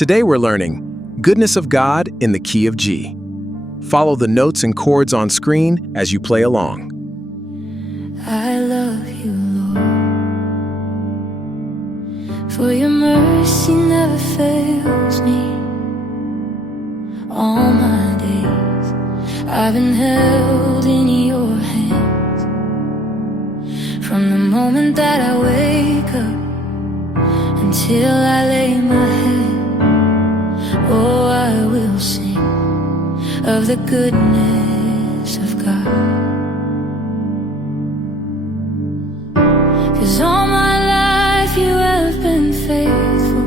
Today we're learning Goodness of God in the key of G. Follow the notes and chords on screen as you play along. I love you, Lord, for your mercy never fails me. All my days I've been held in your hands. From the moment that I wake up until I lay my head, oh, I will sing of the goodness of God. 'Cause all my life you have been faithful,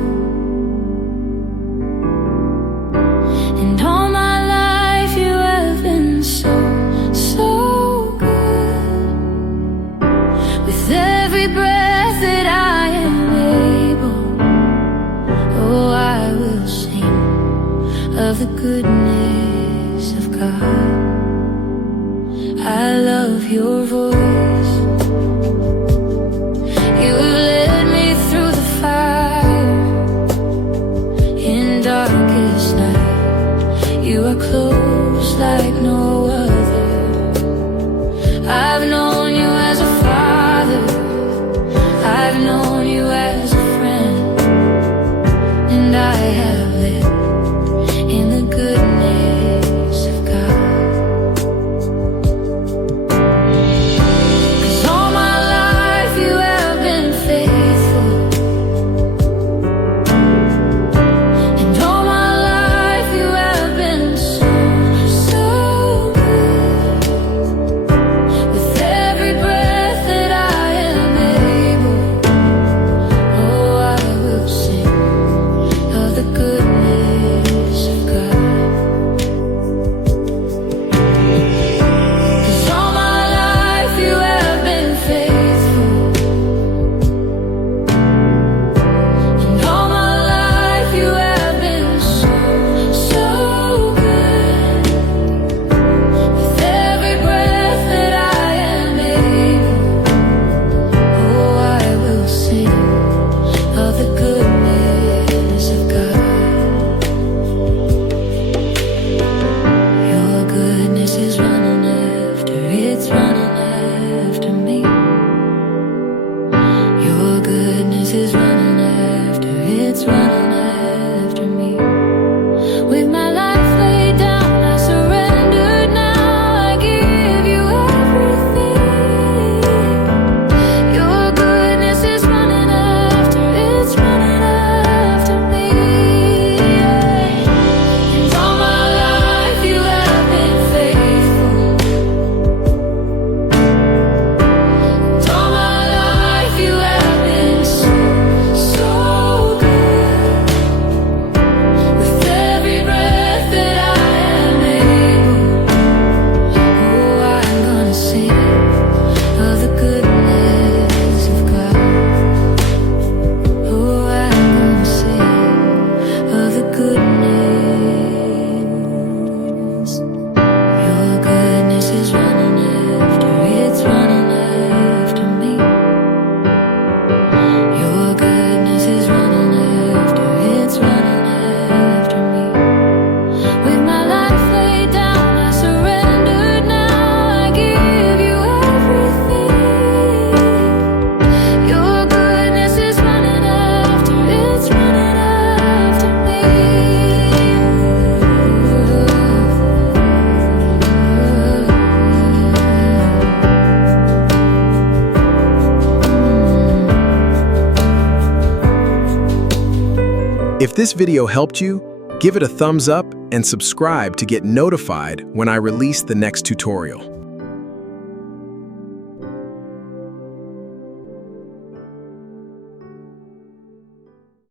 and all my life you have been so, so good. With every breath that I am able, oh, I will sing of the goodness of God. I love your voice. You have led me through the fire in darkest night. You are close like no other. I've known you as a father, I've known you as a friend, and I have lived in the goodness of God. 'Cause all my life you have been faithful, and all my life you have been so, so good. With every breath that I am able, oh, I will sing of the goodness of God. 'Cause all my life you have been faithful, and all my life you have been so, so good. With every breath that I am able, oh, I will sing of the goodness of God. Your goodness is running after, it's running after me. Your goodness is running after, it's running after me. With my life laid down, I surrender now, I give you everything. Your goodness is running after, it's running after me. And all my life you have been faithful, and all my life you have been so, so good. With every breath that I am able, oh, I'm gonna sing of the goodness of God. Oh, I'm gonna sing of the goodness. Your goodness is running after, it's running after me. Your goodness is running after, it's running after me. With my life laid down, I surrender now, I give you everything. Your goodness is running after, it's running after me. If this video helped you, give it a thumbs up and subscribe to get notified when I release the next tutorial.